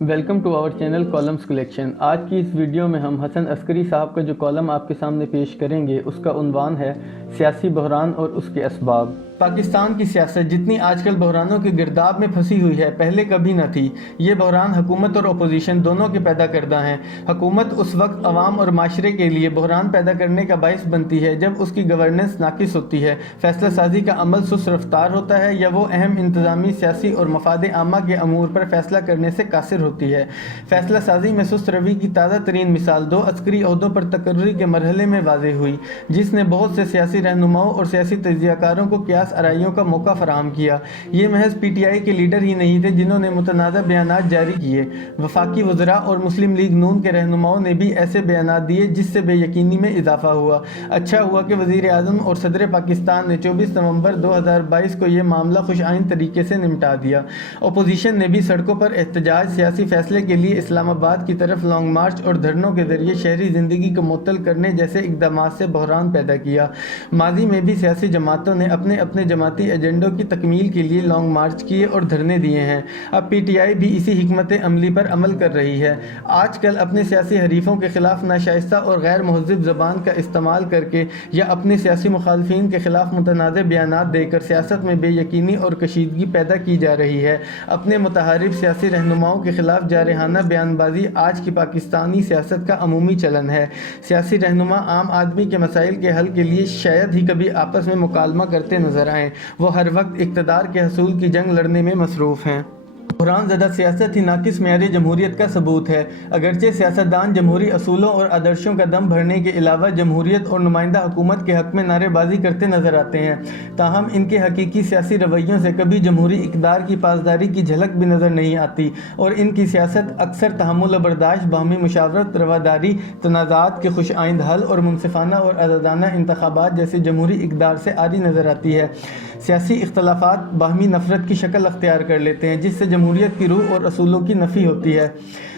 Welcome to our channel columns collection. आज की इस वीडियो में हम हसन अस्करी साहब का जो कॉलम आपके सामने पेश करेंगे उसका उन्वान है सियासी बहरान और उसके असबाब। पाकिस्तान की सियासत जितनी आजकल बहरानों के गिरदाब में फंसी हुई है पहले कभी न थी। ये बहरान हुकूमत और अपोजिशन दोनों के पैदा करदा हैं। हुकूमत उस वक्त अवाम और माशरे के लिए बहरान पैदा करने का बाइस बनती है जब उसकी गवर्नेंस नाकिस होती है, फैसला साजी का अमल सुस्त रफ्तार होता है या वो अहम इंतजामी सियासी और मफाद आमा के अमूर पर फैसला करने से कासिर होती है। फैसला साजी में सुस्त रवि की ताज़ा तरीन मिसाल दो अस्करी ओहदों पर तकर्री के मरहले में वाज़ेह हुई, जिसने बहुत से सियासी रहनुमाओं और सियासी तजियाकारों को कियास आराइयों का मौका फराहम किया। ये महज PTI के लीडर ही नहीं थे जिन्होंने मुतनाज़ा बयानात जारी किए। वफाकी वज़रा और मुस्लिम लीग नून के रहनुमाओं ने भी ऐसे बयानात दिए जिससे बेयकीनी में इजाफा हुआ। अच्छा हुआ कि वज़ीर आज़म और सदर पाकिस्तान ने 24 नवंबर 2022 को यह मामला खुशआइन तरीके से निपटा दिया। अपोजिशन ने भी सड़कों पर एहतजाज, सियासी फैसले के लिए इस्लामाबाद की तरफ लॉन्ग मार्च और धरनों के जरिए शहरी ज़िंदगी को मुअत्तल करने जैसे इक़दामात से बहरान पैदा किया। माजी में भी सियासी जमातों ने अपने अपने जमाती एजेंडों की तकमील के लिए लॉन्ग मार्च किए और धरने दिए हैं। अब PTI भी इसी हिकमत अमली पर अमल कर रही है। आजकल अपने सियासी हरीफों के खिलाफ नाशाइस्ता और गैर महज़ब ज़बान का इस्तेमाल करके या अपने सियासी मुखालफिन के खिलाफ मुतनाज़ बयानात देकर सियासत में बेयकीनी और कशीदगी पैदा की जा रही है। अपने मुतहारिब सियासी रहनुमाओं के खिलाफ जारहाना बयानबाजी आज की पाकिस्तानी सियासत का अमूमी चलन है। सियासी रहनुमा आम आदमी के मसाइल के हल के लिए शायद ही कभी आपस में मुकालमा करते नजर आएँ। वो हर वक्त इक़्तिदार के हसूल की जंग लड़ने में मसरूफ़ हैं। बहरान ज़दा सियासत ही नाकिस मेयारी जमहूरियत का सबूत है। अगरचे सियासतदान जमहूरी असूलों और आदर्शों का दम भरने के अलावा जमहूरियत और नुमाइंदा हुकूमत के हक़ में नारेबाजी करते नज़र आते हैं, ताहम इनके हकीकी सियासी रवैयों से कभी जमहूरी इक़्तिदार की पासदारी की झलक भी नज़र नहीं आती और इनकी सियासत अक्सर तहम्मुल बर्दाश्त, बाहमी मुशावरत, रवादारी, तनाज़ात के खुश आइंद हल और मुनसिफाना और आज़ादाना इंतखाबात जैसे जमहूरी इक़्तिदार से आरी नज़र आती है। सियासी इख्तलाफात बाहमी नफ़रत की शक्ल अख्तियार कर लेते हैं जिससे जमहूरियत की रूह और असूलों की नफ़ी होती है।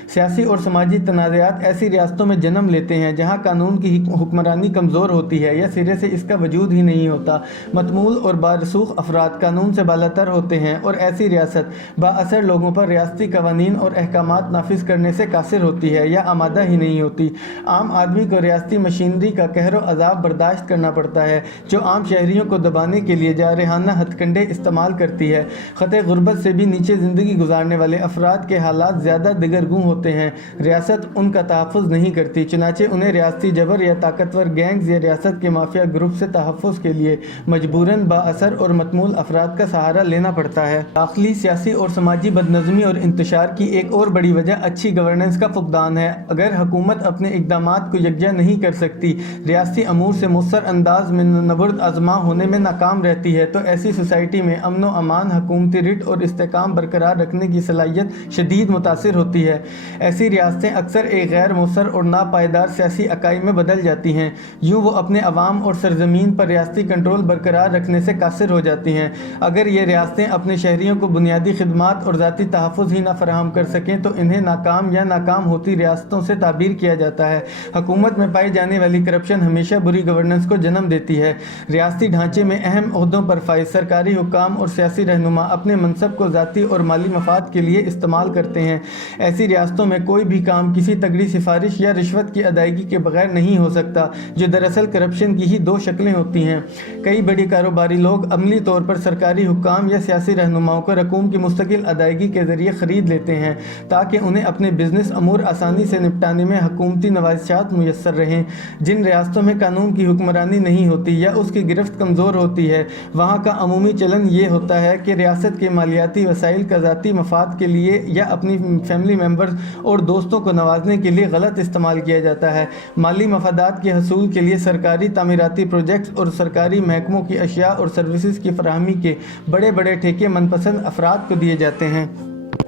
सियासी और समाजी तनाज़ात ऐसी रियासतों में जन्म लेते हैं जहाँ कानून की हुक्मरानी कमज़ोर होती है या सिरे से इसका वजूद ही नहीं होता। मतमूल और बारसूख अफराद कानून से बालातर होते हैं और ऐसी रियासत बाअसर लोगों पर रियासती कवानीन और अहकामात नाफिज करने से कासिर होती है या आमादा ही नहीं होती। आम आदमी को रियासती मशीनरी का कहरो अजाब बर्दाश्त करना पड़ता है जो आम शहरियों को दबाने के लिए जारहाना हथकंडे इस्तेमाल करती है। ख़ते गुर्बत से भी नीचे ज़िंदगी गुजारने वाले अफराद के हालात ज़्यादा दिगरगूं होते हैं। रियासत उनका तहफ़्फ़ुज़ नहीं करती, चुनाचे उन्हें रियासती जबर या ताकतवर गैंग्स या रियासत के माफिया ग्रुप से तहफ़्फ़ुज़ के लिए मजबूरन बाअसर और मतमूल अफराद का सहारा लेना पड़ता है। दाखिली सियासी और समाजी बदनज़मी और इंतशार की एक और बड़ी वजह अच्छी गवर्नेंस का फुक़दान है। अगर हुकूमत अपने इक़दामात को यकजा नहीं कर सकती, रियासती अमूर से मुस्तर अंदाज में नबर्द आज़मा होने में नाकाम रहती है, तो ऐसी सोसाइटी में अमन व अमान, हुकूमती रिट और इस्तेकाम बरकरार रखने की सलाहियत शदीद मुतासिर होती है। ऐसी रियासतें अक्सर एक गैर मुसर और नापायदार सियासी अकाई में बदल जाती हैं। यूँ वो अपने अवाम और सरजमीन पर रियासती कंट्रोल बरकरार रखने से कासिर हो जाती हैं। अगर ये रियासतें अपने शहरियों को बुनियादी खिदमात और ज़ाती तहफ़्फ़ुज़ ही ना फराहम कर सकें तो इन्हें नाकाम या नाकाम होती रियासतों से ताबीर किया जाता है। हुकूमत में पाई जाने वाली करप्शन हमेशा बुरी गवर्नेंस को जन्म देती है। रियासती ढांचे में अहम ओहदों पर फाइज सरकारी हुकाम और सियासी रहनुमा अपने मनसब को ज़ाती और माली मफाद के लिए इस्तेमाल करते हैं। ऐसी रियासतों में कोई भी काम किसी तगड़ी सिफारिश या रिश्वत की अदायगी के बगैर नहीं हो सकता, जो दरअसल करप्शन की ही दो शक्लें होती हैं। कई बड़े कारोबारी लोग अमली तौर पर सरकारी हुकाम या सियासी रहनुमाओं को रकूम की मुस्तकिल अदायगी के ज़रिए ख़रीद लेते हैं ताकि उन्हें अपने बिजनेस अमूर आसानी से निपटाने में हुकूमती नवाज़शात मुयस्सर रहें। जिन रियासतों में कानून की हुक्मरानी नहीं होती या उसकी गिरफ्त कमज़ोर होती है, वहाँ का अमूमी चलन ये होता है कि रियासत के मालियाती वसाइल का ज़ाती मफाद के लिए या अपनी फैमिली मेम्बर्स और दोस्तों को नवाजने के लिए गलत इस्तेमाल किया जाता है। माली मफादात के हसूल के लिए सरकारी तामीराती प्रोजेक्ट्स और सरकारी महकमों की अशिया और सर्विसेज की फराहमी के बड़े बड़े ठेके मनपसंद अफराद को दिए जाते हैं।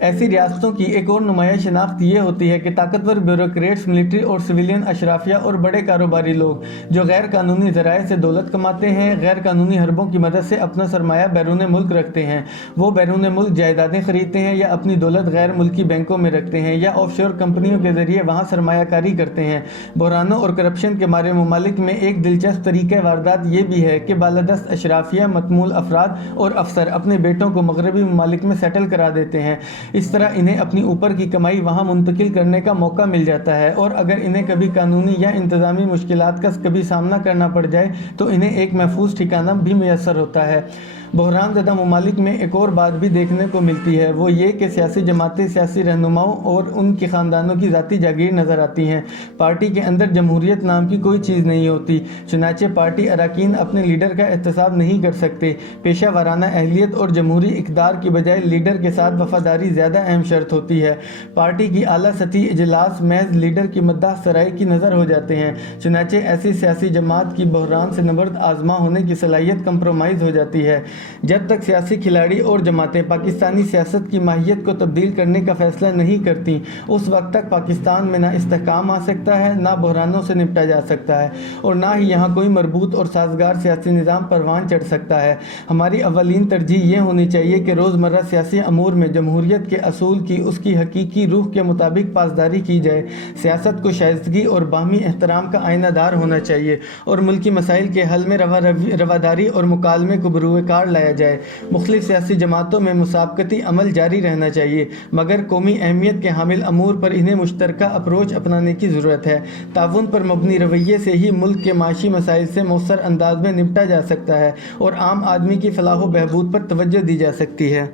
ऐसी रियासतों की एक और नुमाया शनाख्त ये होती है कि ताकतवर ब्यूरोक्रेट्स, मिलिट्री और सिविलियन अशराफिया और बड़े कारोबारी लोग जो गैर कानूनी ज़राए से दौलत कमाते हैं, गैर कानूनी हरबों की मदद से अपना सरमाया बैरून मुल्क रखते हैं। वो बैरून मुल्क जायदादें खरीदते हैं या अपनी दौलत गैर मुल्की बैंकों में रखते हैं या ऑफशोर कंपनियों के ज़रिए वहाँ सरमायाकारी करते हैं। बहरानों और करप्शन के मारे ममालिक में एक दिलचस्प तरीक़ा वारदात ये भी है कि बालादस्त अशराफिया, मतमूल अफराद और अफसर अपने बेटों को मगरबी ममालिक में सेटल करा देते हैं اس طرح انہیں اپنی اوپر کی کمائی وہاں منتقل کرنے کا موقع مل جاتا ہے، اور اگر انہیں کبھی قانونی یا انتظامی مشکلات کا کبھی سامنا کرنا پڑ جائے تو انہیں ایک محفوظ ٹھکانہ بھی میسر ہوتا ہے۔ بحران زدہ ممالک میں ایک اور بات بھی دیکھنے کو ملتی ہے، وہ یہ کہ سیاسی جماعتیں سیاسی رہنماؤں اور ان کے خاندانوں کی ذاتی جاگیر نظر آتی ہیں۔ پارٹی کے اندر جمہوریت نام کی کوئی چیز نہیں ہوتی، چنانچہ پارٹی اراکین اپنے لیڈر کا احتساب نہیں کر سکتے۔ پیشہ ورانہ اہلیت اور جمہوری اقدار کی بجائے لیڈر کے ساتھ وفاداری زیادہ اہم شرط ہوتی ہے۔ پارٹی کی اعلیٰ سطحی اجلاس محض لیڈر کی مداح سرائی کی نظر ہو جاتے ہیں، چنانچہ ایسی سیاسی جماعت کی بحران سے نبرد آزما ہونے کی صلاحیت کمپرومائز ہو جاتی ہے۔ جب تک سیاسی کھلاڑی اور جماعتیں پاکستانی سیاست کی ماہیت کو تبدیل کرنے کا فیصلہ نہیں کرتی، اس وقت تک پاکستان میں نہ استحکام آ سکتا ہے، نہ بحرانوں سے نپٹا جا سکتا ہے، اور نہ ہی یہاں کوئی مربوط اور سازگار سیاسی نظام پروان چڑھ سکتا ہے۔ ہماری اولین ترجیح یہ ہونی چاہیے کہ روزمرہ سیاسی امور میں جمہوریت کے اصول کی اس کی حقیقی روح کے مطابق پاسداری کی جائے۔ سیاست کو شائستگی اور باہمی احترام کا آئینہ دار ہونا چاہیے، اور ملکی مسائل کے حل میں رواداری اور مکالمے کو بروئے کار لایا جائے۔ مختلف سیاسی جماعتوں میں مسابقتی عمل جاری رہنا چاہیے، مگر قومی اہمیت کے حامل امور پر انہیں مشترکہ اپروچ اپنانے کی ضرورت ہے۔ تعاون پر مبنی رویے سے ہی ملک کے معاشی مسائل سے مؤثر انداز میں نپٹا جا سکتا ہے، اور عام آدمی کی فلاح و بہبود پر توجہ دی جا سکتی ہے۔